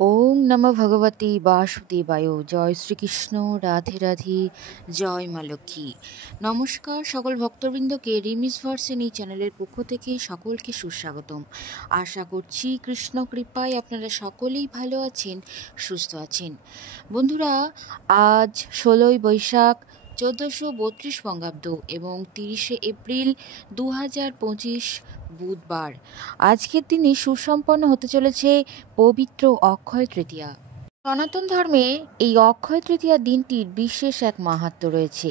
ওম নমঃ ভগবতে বাসুদেবায়। জয় শ্রীকৃষ্ণ। রাধে রাধে। জয় মা লক্ষ্মী। নমস্কার সকল ভক্তবৃন্দকে রিমিস ভার্সন এই চ্যানেলের পক্ষ থেকে সকলকে সুস্বাগতম। আশা করছি কৃষ্ণ কৃপায় আপনারা সকলেই ভালো আছেন, সুস্থ আছেন। বন্ধুরা, আজ 16ই বৈশাখ 1432 বঙ্গাব্দ এবং 30শে এপ্রিল 2025 বুধবার। আজকের দিনে সুসম্পন্ন হতে চলেছে পবিত্র অক্ষয় তৃতীয়া। সনাতন ধর্মে এই অক্ষয় তৃতীয়া দিনটির বিশেষ এক মাহাত্ম্য রয়েছে।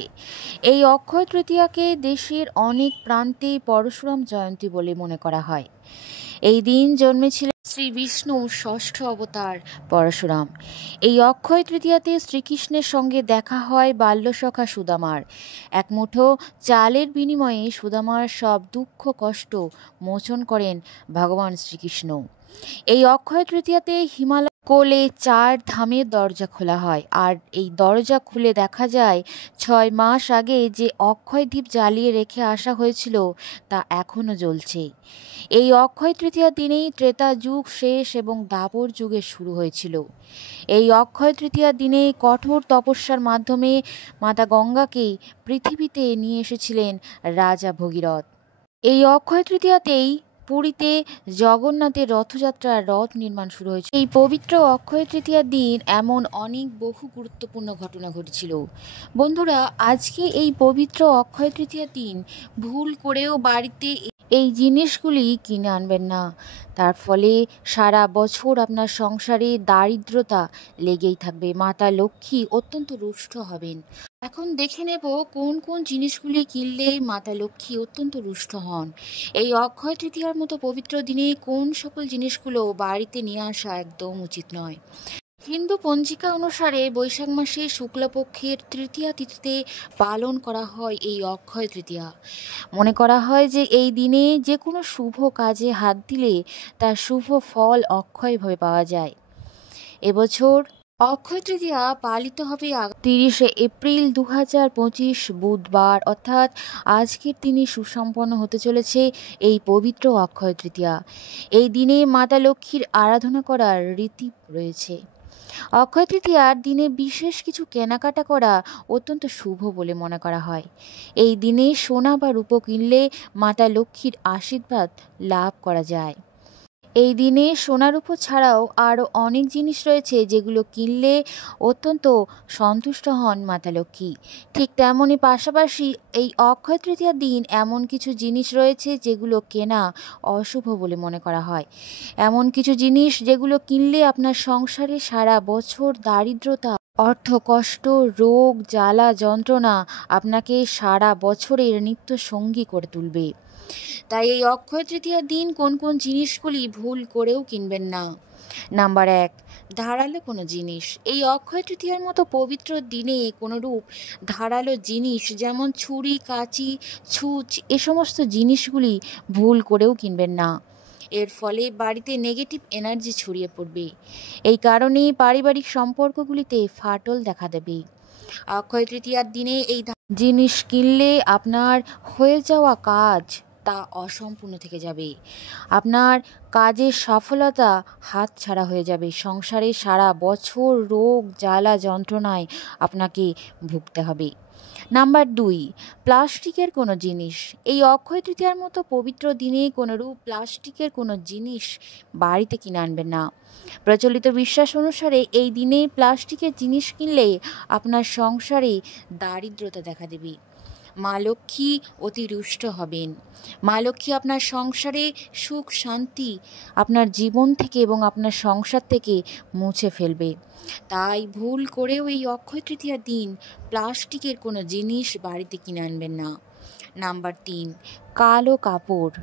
এই অক্ষয় তৃতীয়াকে দেশের অনেক প্রান্তে পরশুরাম জয়ন্তী বলে মনে করা হয়। এই দিন জন্মেছিলেন শ্রী বিষ্ণুর ষষ্ঠ অবতার পরশুরাম। এই অক্ষয় তৃতীয়াতে শ্রীকৃষ্ণের সঙ্গে দেখা হয় বাল্যসখা সুদামার। এক মুঠো চালের বিনিময়ে সুদামার সব দুঃখ কষ্ট মোচন করেন ভগবান শ্রীকৃষ্ণ। এই অক্ষয় তৃতীয়াতে হিমালয় কোলে 4 ধামের দরজা খোলা হয়, আর এই দরজা খুলে দেখা যায় 6 মাস আগে যে অক্ষয় দ্বীপ জ্বালিয়ে রেখে আসা হয়েছিল তা এখনও জ্বলছে। এই অক্ষয় তৃতীয়ার দিনেই ত্রেতা যুগ শেষ এবং দ্বাপর যুগের শুরু হয়েছিল। এই অক্ষয় তৃতীয়ার দিনে কঠোর তপস্যার মাধ্যমে মাতা গঙ্গাকে পৃথিবীতে নিয়ে এসেছিলেন রাজা ভগীরথ। এই অক্ষয় তৃতীয়াতেই পুরীতে জগন্নাথের রথযাত্রার রথ নির্মাণ শুরু হয়েছে। এই পবিত্র অক্ষয় তৃতীয়ার দিন এমন অনেক বহু গুরুত্বপূর্ণ ঘটনা ঘটেছিল। বন্ধুরা, আজকে এই পবিত্র অক্ষয় তৃতীয়ার দিন ভুল করেও বাড়িতে এই জিনিসগুলি কিনে আনবেন না। তার ফলে সারা বছর আপনার সংসারে দারিদ্রতা লেগেই থাকবে। মাতা লক্ষ্মী অত্যন্ত রুষ্ট হবেন। এখন দেখে নেব কোন কোন জিনিসগুলি কিনলে মাতা লক্ষ্মী অত্যন্ত রুষ্ট হন। এই অক্ষয় তৃতীয়ার মতো পবিত্র দিনে কোন সকল জিনিসগুলো বাড়িতে নিয়ে আসা একদম উচিত নয়। হিন্দু পঞ্জিকা অনুসারে বৈশাখ মাসে শুক্লপক্ষের তৃতীয়া তিথিতে পালন করা হয় এই অক্ষয় তৃতীয়া। মনে করা হয় যে এই দিনে যে কোনো শুভ কাজে হাত দিলে তার শুভ ফল অক্ষয়ভাবে পাওয়া যায়। এবছর অক্ষয় তৃতীয়া পালিত হবে 30শে এপ্রিল 2025 বুধবার, অর্থাৎ আজকের দিনে সুসম্পন্ন হতে চলেছে এই পবিত্র অক্ষয় তৃতীয়া। এই দিনে মাতা লক্ষ্মীর আরাধনা করার রীতি রয়েছে। অক্ষয় তৃতীয়ার দিনে বিশেষ কিছু কেনাকাটা করা অত্যন্ত শুভ বলে মনে করা হয়। এই দিনে সোনা বা রূপো কিনলে মাতা লক্ষ্মীর আশীর্বাদ লাভ করা যায়। এই দিনে সোনা রূপো ছাড়াও আরও অনেক জিনিস রয়েছে যেগুলো কিনলে অত্যন্ত সন্তুষ্ট হন মাতা লক্ষ্মী। ঠিক তেমনই পাশাপাশি এই অক্ষয় তৃতীয়ার দিন এমন কিছু জিনিস রয়েছে যেগুলো কেনা অশুভ বলে মনে করা হয়। এমন কিছু জিনিস যেগুলো কিনলে আপনার সংসারে সারা বছর দারিদ্রতা, অর্থকষ্ট, রোগ, জ্বালা, যন্ত্রণা আপনাকে সারা বছরের নিত্য সঙ্গী করে তুলবে। তাই এই অক্ষয় তৃতীয়ার দিন কোন কোন জিনিসগুলি ভুল করেও কিনবেন না। নাম্বার 1, ধারালো কোনো জিনিস। এই অক্ষয় তৃতীয়ার মতো পবিত্র দিনে কোনোরূপ ধারালো জিনিস যেমন ছুরি, কাঁচি, ছুঁচ এ সমস্ত জিনিসগুলি ভুল করেও কিনবেন না। এর ফলে বাড়িতে নেগেটিভ এনার্জি ছড়িয়ে পড়বে। এই কারণে পারিবারিক সম্পর্কগুলিতে ফাটল দেখা দেবে। অক্ষয় তৃতীয়ার দিনে এই জিনিস কিনলে আপনার হয়ে যাওয়া কাজ তা অসম্পূর্ণ থেকে যাবে। আপনার কাজের সফলতা হাতছাড়া হয়ে যাবে। সংসারে সারা বছর রোগ, জ্বালা, যন্ত্রণায় আপনাকে ভুগতে হবে। নাম্বার 2, প্লাস্টিকের কোনো জিনিস। এই অক্ষয় তৃতীয়ার মতো পবিত্র দিনে কোনোরূপ প্লাস্টিকের কোনো জিনিস বাড়িতে কিনে আনবেন না। প্রচলিত বিশ্বাস অনুসারে এই দিনে প্লাস্টিকের জিনিস কিনলে আপনার সংসারে দারিদ্রতা দেখা দেবে। মা লক্ষ্মী অতি রুষ্ট হবেন। মা লক্ষ্মী আপনার সংসারে সুখ শান্তি আপনার জীবন থেকে এবং আপনার সংসার থেকে মুছে ফেলবে। তাই ভুল করেও এই অক্ষয় তৃতীয়ার দিন প্লাস্টিকের কোনো জিনিস বাড়িতে কিনে আনবেন না। নাম্বার 3, কালো কাপড়।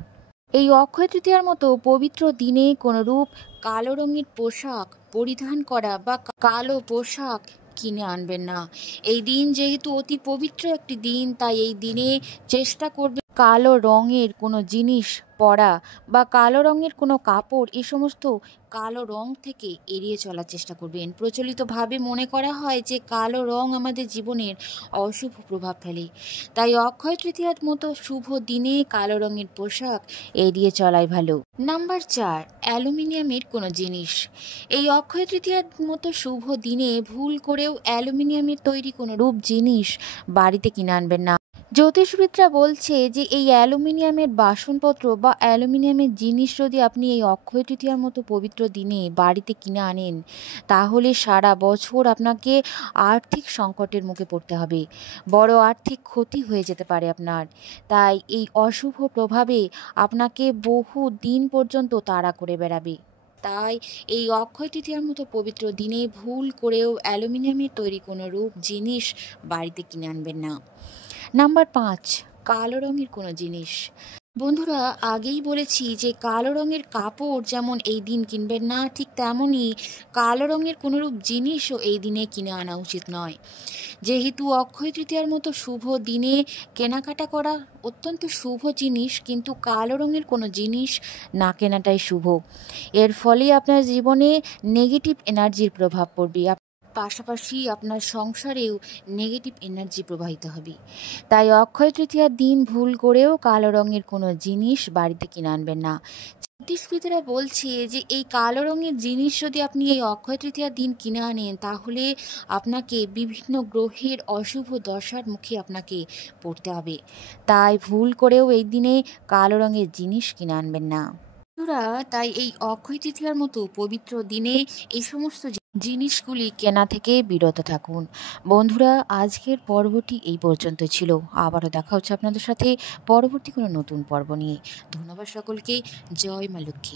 এই অক্ষয় তৃতীয়ার মতো পবিত্র দিনে কোনোরূপ কালো রঙের পোশাক পরিধান করা বা কালো পোশাক কিনে আনবেন না। এই দিন যেহেতু অতি পবিত্র একটি দিন, তাই এই দিনে চেষ্টা করবেন কালো রঙের কোনো জিনিস পরা বা কালো রঙের কোনো কাপড়, এই সমস্ত কালো রং থেকে এড়িয়ে চলার চেষ্টা করবেন। প্রচলিতভাবে মনে করা হয় যে কালো রং আমাদের জীবনের অশুভ প্রভাব ফেলে, তাই অক্ষয় তৃতীয়ার মতো শুভ দিনে কালো রঙের পোশাক এড়িয়ে চলাই ভালো। নাম্বার 4, অ্যালুমিনিয়ামের কোনো জিনিস। এই অক্ষয় তৃতীয়ার মতো শুভ দিনে ভুল করেও অ্যালুমিনিয়ামের তৈরি কোনো রূপ জিনিস বাড়িতে কিনে আনবেন না। জ্যোতিষবিদরা বলছে যে এই অ্যালুমিনিয়ামের বাসনপত্র বা অ্যালুমিনিয়ামের জিনিস যদি আপনি এই অক্ষয় তৃতীয়ার মতো পবিত্র দিনে বাড়িতে কিনে আনেন, তাহলে সারা বছর আপনাকে আর্থিক সংকটের মুখে পড়তে হবে, বড় আর্থিক ক্ষতি হয়ে যেতে পারে আপনার। তাই এই অশুভ প্রভাবে আপনাকে বহু দিন পর্যন্ত তাড়া করে বেড়াবে। তাই এই অক্ষয় তৃতীয়ার মতো পবিত্র দিনে ভুল করেও অ্যালুমিনিয়ামের তৈরি কোনো রূপ জিনিস বাড়িতে কিনে আনবেন না। নাম্বার 5, কালো রঙের কোনো জিনিস। বন্ধুরা, আগেই বলেছি যে কালো রঙের কাপড় যেমন এই দিন কিনবেন না, ঠিক তেমনই কালো রঙের কোনোরূপ জিনিসও এই দিনে কিনে আনা উচিত নয়। যেহেতু অক্ষয় তৃতীয়ার মতো শুভ দিনে কেনাকাটা করা অত্যন্ত শুভ জিনিস, কিন্তু কালো রঙের কোনো জিনিস না কেনাটাই শুভ। এর ফলে আপনার জীবনে নেগেটিভ এনার্জির প্রভাব পড়বে, পাশাপাশি আপনার সংসারেও নেগেটিভ এনার্জি প্রবাহিত হবে। তাই অক্ষয় তৃতীয়ার দিন ভুল করেও কালো রঙের কোনো জিনিস বাড়িতে কিনে আনবেন না। জ্যোতিষবিদরা বলছে যে এই কালো রঙের জিনিস যদি আপনি এই অক্ষয় তৃতীয়ার দিন কিনে আনেন, তাহলে আপনাকে বিভিন্ন গ্রহের অশুভ দশার মুখে আপনাকে পড়তে হবে। তাই ভুল করেও এই দিনে কালো রঙের জিনিস কিনে আনবেন না। বন্ধুরা, তাই এই অক্ষয় তৃতীয়ার মতো পবিত্র দিনে এই সমস্ত জিনিসগুলি কেনা থেকে বিরত থাকুন। বন্ধুরা, আজকের পর্বটি এই পর্যন্ত ছিল। আবারও দেখা হচ্ছে আপনাদের সাথে পরবর্তী কোনো নতুন পর্ব নিয়ে। ধন্যবাদ সকলকে। জয় মা লক্ষ্মী।